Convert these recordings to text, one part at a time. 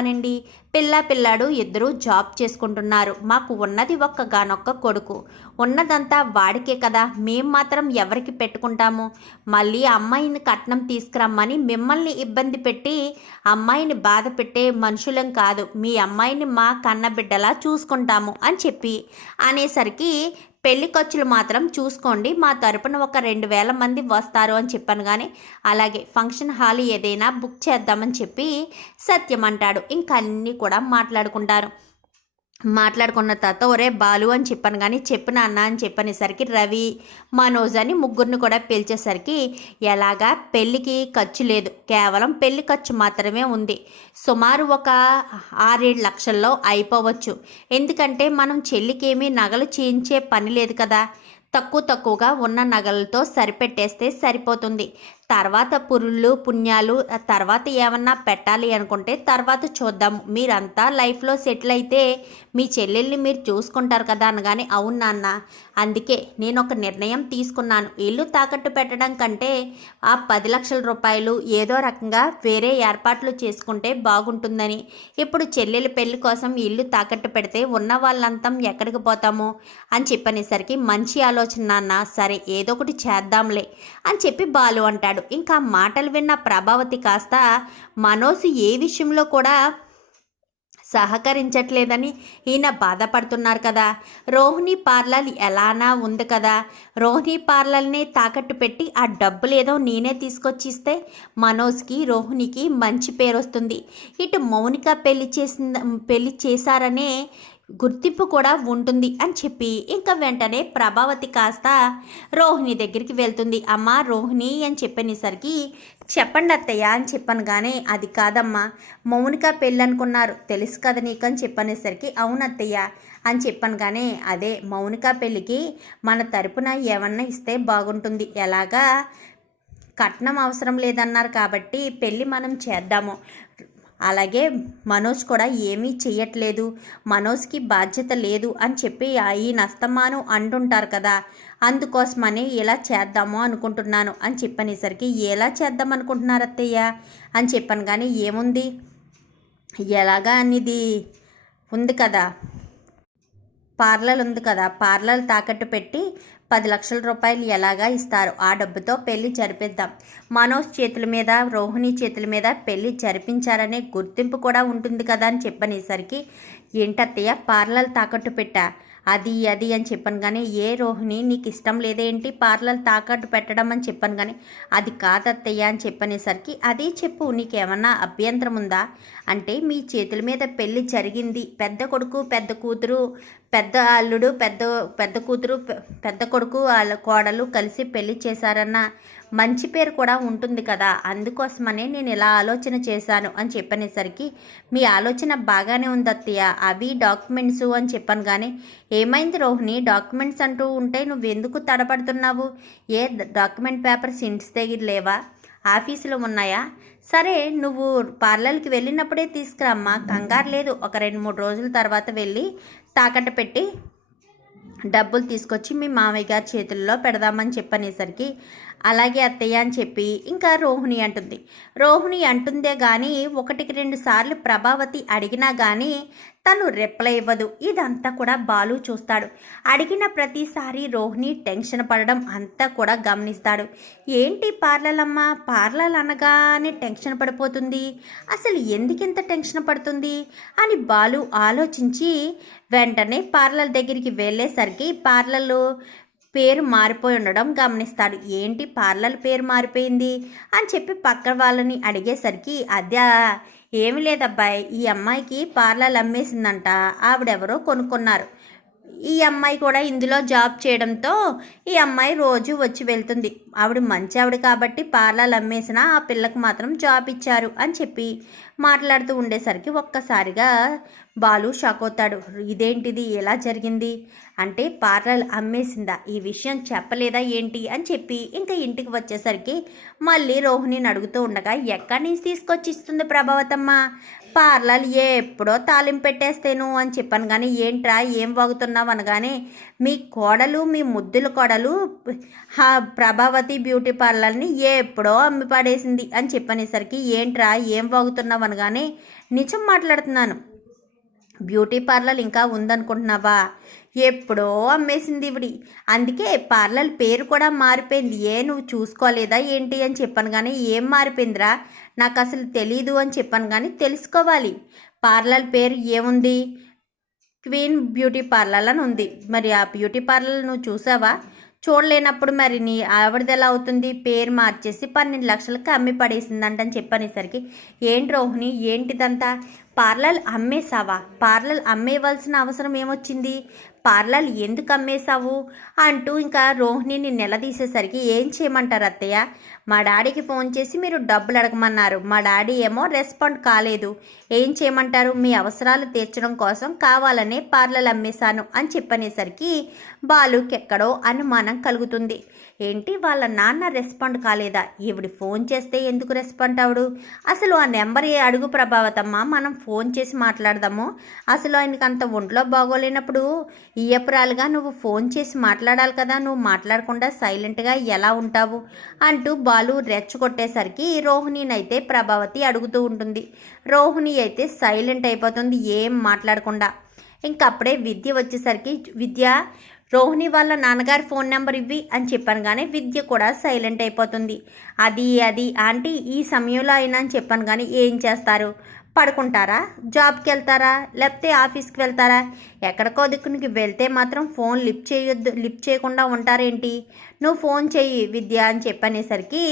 అనండి. పిల్ల పిల్లాడు ఇద్దరూ జాబ్ చేసుకుంటున్నారు. మాకు ఉన్నది ఒక్క గానొక్క కొడుకు. ఉన్నదంతా వాడికే కదా. మేం మాత్రం ఎవరికి పెట్టుకుంటాము? మళ్ళీ అమ్మాయిని కట్నం తీసుకురమ్మని మిమ్మల్ని ఇబ్బంది పెట్టి అమ్మాయిని బాధ పెట్టే మనుషులం కాదు. మీ అమ్మాయిని మా కన్నబిడ్డలా చూసుకుంటాము అని చెప్పి అనేసరికి పెళ్ళి ఖర్చులు మాత్రం చూసుకోండి. మా తరపున ఒక రెండు వేల మంది వస్తారు అని చెప్పాను కానీ అలాగే ఫంక్షన్ హాల్ ఏదైనా బుక్ చేద్దామని చెప్పి సత్యం అంటాడు. ఇంకా అన్నీ కూడా మాట్లాడుకుంటారు. మాట్లాడుకున్న తర్వాత ఒరే బాలు అని చెప్పాను కానీ చెప్పిన అన్న అని చెప్పనేసరికి రవి మనోజ్ అని ముగ్గురిని కూడా పిలిచేసరికి ఎలాగా? పెళ్ళికి ఖర్చు లేదు. కేవలం పెళ్ళి ఖర్చు మాత్రమే ఉంది. సుమారు ఒక ఆరేడు లక్షల్లో అయిపోవచ్చు. ఎందుకంటే మనం చెల్లికేమీ నగలు చేయించే పని లేదు కదా. తక్కువ తక్కువగా ఉన్న నగలతో సరిపెట్టేస్తే సరిపోతుంది. తర్వాత పురుళ్ళు పుణ్యాలు తర్వాత ఏమన్నా పెట్టాలి అనుకుంటే తర్వాత చూద్దాం. మీరంతా లైఫ్లో సెటిల్ అయితే మీ చెల్లెల్ని మీరు చూసుకుంటారు కదా అనగానే అవును నాన్న అందుకే నేను ఒక నిర్ణయం తీసుకున్నాను. ఇల్లు తాకట్టు పెట్టడం కంటే ఆ పది లక్షల రూపాయలు ఏదో రకంగా వేరే ఏర్పాట్లు చేసుకుంటే బాగుంటుందని. ఇప్పుడు చెల్లెలి పెళ్ళి కోసం ఇల్లు తాకట్టు పెడితే ఉన్న వాళ్ళంతా ఎక్కడికి పోతాము? అని చెప్పనేసరికి మంచి ఆలోచన నాన్న సరే ఏదో ఒకటి చేద్దాంలే అని చెప్పి బాలు అంటాడు. ఇంకా మాటలు విన్న ప్రభావతి కాస్త మనోజ్ ఏ విషయంలో కూడా సహకరించట్లేదని ఈయన బాధపడుతున్నారు కదా. రోహిణి పార్లర్ ఎలానా ఉంది కదా. రోహిణి పార్లర్ని తాకట్టు పెట్టి ఆ డబ్బులు ఏదో నేనే తీసుకొచ్చి ఇస్తే మనోజ్కి రోహిణికి మంచి పేరు వస్తుంది ఇటు మౌనిక పెళ్ళి చేసిన పెళ్ళి చేశారనే గుర్తింపు కూడా ఉంటుంది అని చెప్పి ఇంకా వెంటనే ప్రభావతి కాస్త రోహిణి దగ్గరికి వెళ్తుంది. అమ్మ రోహిణి అని చెప్పనేసరికి చెప్పండి అత్తయ్య అని చెప్పాను కానీ అది కాదమ్మా మౌనిక పెళ్ళి అనుకున్నారు తెలుసు కదా నీకు అని చెప్పనేసరికి అవును అత్తయ్య అని చెప్పాను కానీ అదే మౌనిక పెళ్ళికి మన తరపున ఏమన్నా ఇస్తే బాగుంటుంది. ఎలాగా? కట్నం అవసరం లేదన్నారు కాబట్టి పెళ్ళి మనం చేద్దాము. అలాగే మనోజ్ కూడా ఏమీ చేయట్లేదు మనోజ్కి బాధ్యత లేదు అని చెప్పి ఈ నస్తమాను అంటుంటారు కదా. అందుకోసమని ఇలా చేద్దాము అనుకుంటున్నాను అని చెప్పనేసరికి ఎలా చేద్దాం అనుకుంటున్నారు అత్తయ్య? అని చెప్పాను కానీ ఏముంది? ఎలాగా అనేది? ఉంది కదా. పార్లర్ ఉంది కదా. పార్లర్ తాకట్టు పెట్టి పది లక్షల రూపాయలు ఎలాగా ఇస్తారు? ఆ డబ్బుతో పెళ్ళి జరిపిద్దాం. మనోజ్ చేతుల మీద రోహిణి చేతుల మీద పెళ్ళి జరిపించారనే గుర్తింపు కూడా ఉంటుంది కదా అని చెప్పనేసరికి ఏంటత్తయ్య పార్లర్ తాకట్టు పెట్టా. అది అది అని చెప్పాను కానీ ఏ రోహిణి నీకు ఇష్టం లేదేంటి పార్లర్ తాకట్టు పెట్టడం అని చెప్పాను కానీ అది కాదత్తయ్య అని చెప్పనేసరికి అదే చెప్పు నీకేమన్నా అభ్యంతరం ఉందా? అంటే మీ చేతుల మీద పెళ్ళి జరిగింది. పెద్ద కొడుకు పెద్ద కూతురు పెద్ద అల్లుడు పెద్ద పెద్ద కూతురు పె- పెద్ద కొడుకు వాళ్ళ కోడలు కలిసి పెళ్ళి చేశారన్న మంచి పేరు కూడా ఉంటుంది కదా. అందుకోసమనే నేను ఇలా ఆలోచన చేశాను అని చెప్పనేసరికి మీ ఆలోచన బాగానే ఉంది అత్తయ్య. అవి డాక్యుమెంట్స్ అని చెప్పాను కానీ ఏమైంది రోహిణి? డాక్యుమెంట్స్ అంటూ ఉంటే నువ్వు ఎందుకు తడబడుతున్నావు ఏ డాక్యుమెంట్ పేపర్స్ ఇంటి దగ్గర లేవా? ఆఫీసులో ఉన్నాయా? సరే నువ్వు పార్లర్కి వెళ్ళినప్పుడే తీసుకురామ్మా. కంగారు లేదు. ఒక రెండు మూడు రోజుల తర్వాత వెళ్ళి తాకట్టు పెట్టి డబ్బులు తీసుకొచ్చి మీ మామయ్య గారి చేతుల్లో పెడదామని చెప్పనేసరికి అలాగే అత్తయ్య అని చెప్పి ఇంకా రోహిణి అంటుంది. రోహిణి అంటుందే కానీ ఒకటికి రెండు సార్లు ప్రభావతి అడిగినా కానీ తను రిప్లై ఇవ్వదు. ఇదంతా కూడా బాలు చూస్తాడు. అడిగిన ప్రతిసారి రోహిణి టెన్షన్ పడడం అంతా కూడా గమనిస్తాడు. ఏంటి పార్లలమ్మ? పార్లర్ అనగానే టెన్షన్ పడిపోతుంది. అసలు ఎందుకింత టెన్షన్ పడుతుంది? అని బాలు ఆలోచించి వెంటనే పార్లర్ దగ్గరికి వెళ్ళేసరికి పార్లర్లో పేరు మారిపోయి ఉండడం గమనిస్తాడు. ఏంటి పార్లర్ పేరు మారిపోయింది? అని చెప్పి పక్క వాళ్ళని అడిగేసరికి అదే ఏమి లేదబ్బాయి ఈ అమ్మాయికి పార్లర్ అమ్మేసిందంట. ఆవిడెవరో కొనుక్కున్నారు. ఈ అమ్మాయి కూడా ఇందులో జాబ్ చేయడంతో ఈ అమ్మాయి రోజు వచ్చి వెళ్తుంది. ఆవిడ మంచి ఆవిడ కాబట్టి పార్లర్ అమ్మేసినా ఆ పిల్లకు మాత్రం జాబ్ ఇచ్చారు అని చెప్పి మాట్లాడుతూ ఉండేసరికి ఒక్కసారిగా బాలు షాక్ అవుతాడు. ఇదేంటిది? ఎలా జరిగింది? అంటే పార్లర్ అమ్మేసిందా? ఈ విషయం చెప్పలేదా ఏంటి? అని చెప్పి ఇంకా ఇంటికి వచ్చేసరికి మళ్ళీ రోహిణిని అడుగుతూ ఉండగా ఎక్కడి నుంచి తీసుకొచ్చి ఇస్తుంది ప్రభావతమ్మ? పార్లర్ ఎప్పుడో తాలింపు పెట్టేస్తేను అని చెప్పాను కానీ ఏంట్రా? ఏం వాగుతున్నావు? అనగానే మీ కోడలు మీ ముద్దుల కోడలు ప్రభావతి బ్యూటీ పార్లర్ని ఎప్పుడో అమ్మి పడేసింది అని చెప్పనేసరికి ఏంట్రా ఏం వాగుతున్నావు? అనగానే నిజం మాట్లాడుతున్నాను. బ్యూటీ పార్లర్ ఇంకా ఉందనుకుంటున్నావా? ఎప్పుడో అమ్మేసింది ఇవిడి. అందుకే పార్లర్ పేరు కూడా మారిపోయింది. ఏ నువ్వు చూసుకోలేదా ఏంటి? అని చెప్పాను కానీ ఏం మారిపోయిందిరా? నాకు అసలు తెలీదు అని చెప్పాను కానీ తెలుసుకోవాలి. పార్లర్ పేరు ఏముంది? క్వీన్ బ్యూటీ పార్లర్ అని ఉంది మరి ఆ బ్యూటీ పార్లర్ నువ్వు చూసావా? చూడలేనప్పుడు మరి నీ ఆవిడది ఎలా అవుతుంది? పేరు మార్చేసి పన్నెండు లక్షలకి అమ్మి పడేసిందంటని చెప్పనేసరికి ఏంటి రోహిణి? ఏంటిదంతా? పార్లర్ అమ్మేసావా పార్లర్ అమ్మేయవలసిన అవసరం ఏమొచ్చింది? పార్లర్ ఎందుకు అమ్మేశావు? అంటూ ఇంకా రోహిణిని నిలదీసేసరికి ఏం చేయమంటారు అత్తయ్య? మా డాడీకి ఫోన్ చేసి మీరు డబ్బులు అడగమన్నారు. మా డాడీ ఏమో రెస్పాండ్ కాలేదు. ఏం చేయమంటారు? మీ అవసరాలు తీర్చడం కోసం కావాలనే పార్లర్లు అమ్మేశాను అని చెప్పనేసరికి బాలుకెక్కడో అనుమానం కలుగుతుంది. ఏంటి వాళ్ళ నాన్న రెస్పాండ్ కాలేదా? ఈవిడి ఫోన్ చేస్తే ఎందుకు రెస్పాండ్ అవడు? అసలు ఆ నెంబర్ ఏ అడుగు ప్రభావతమ్మ? మనం ఫోన్ చేసి మాట్లాడదాము. అసలు ఆయనకి అంత ఒంట్లో బాగోలేనప్పుడు ఇయ్యపురాలుగా నువ్వు ఫోన్ చేసి మాట్లాడాలి కదా నువ్వు మాట్లాడకుండా సైలెంట్గా ఎలా ఉంటావు? అంటూ బాలు రెచ్చగొట్టేసరికి రోహిణినైతే ప్రభావతి అడుగుతూ ఉంటుంది. రోహిణి అయితే సైలెంట్ అయిపోతుంది ఏం మాట్లాడకుండా. ఇంకప్పుడే విద్య వచ్చేసరికి విద్య రోహిణి వాళ్ళ నాన్నగారి ఫోన్ నెంబర్ ఇవ్వి అని చెప్పాను కానీ విద్య కూడా సైలెంట్ అయిపోతుంది. అది అది ఆంటీ ఈ సమయంలో అయినా అని చెప్పాను కానీ ఏం చేస్తారు? పడుకుంటారా? జాబ్కి వెళ్తారా? లేకపోతే ఆఫీస్కి వెళ్తారా? ఎక్కడికో దిక్కునికి వెళ్తే మాత్రం ఫోన్ లిఫ్ట్ చేయొద్దు లిఫ్ట్ చేయకుండా ఉంటారేంటి? నువ్వు ఫోన్ చెయ్యి విద్య అని చెప్పనేసరికి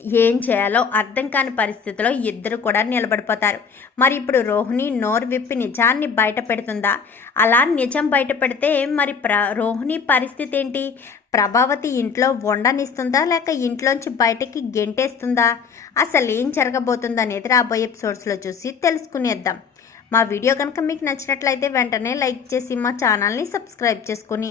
ఏం చేయాలో అర్థం కాని పరిస్థితిలో ఇద్దరు కూడా నిలబడిపోతారు. మరి ఇప్పుడు రోహిణి నోరు విప్పి నిజాన్ని బయట పెడుతుందా? అలా నిజం బయట పెడితే మరి ప్ర రోహిణి పరిస్థితి ఏంటి? ప్రభావతి ఇంట్లో వండనిస్తుందా? లేక ఇంట్లోంచి బయటకి గెంటేస్తుందా? అసలు ఏం జరగబోతుందా అనేది రాబోయే ఎపిసోడ్స్లో చూసి తెలుసుకునేద్దాం. మా వీడియో కనుక మీకు నచ్చినట్లయితే వెంటనే లైక్ చేసి మా ఛానల్ని సబ్స్క్రైబ్ చేసుకుని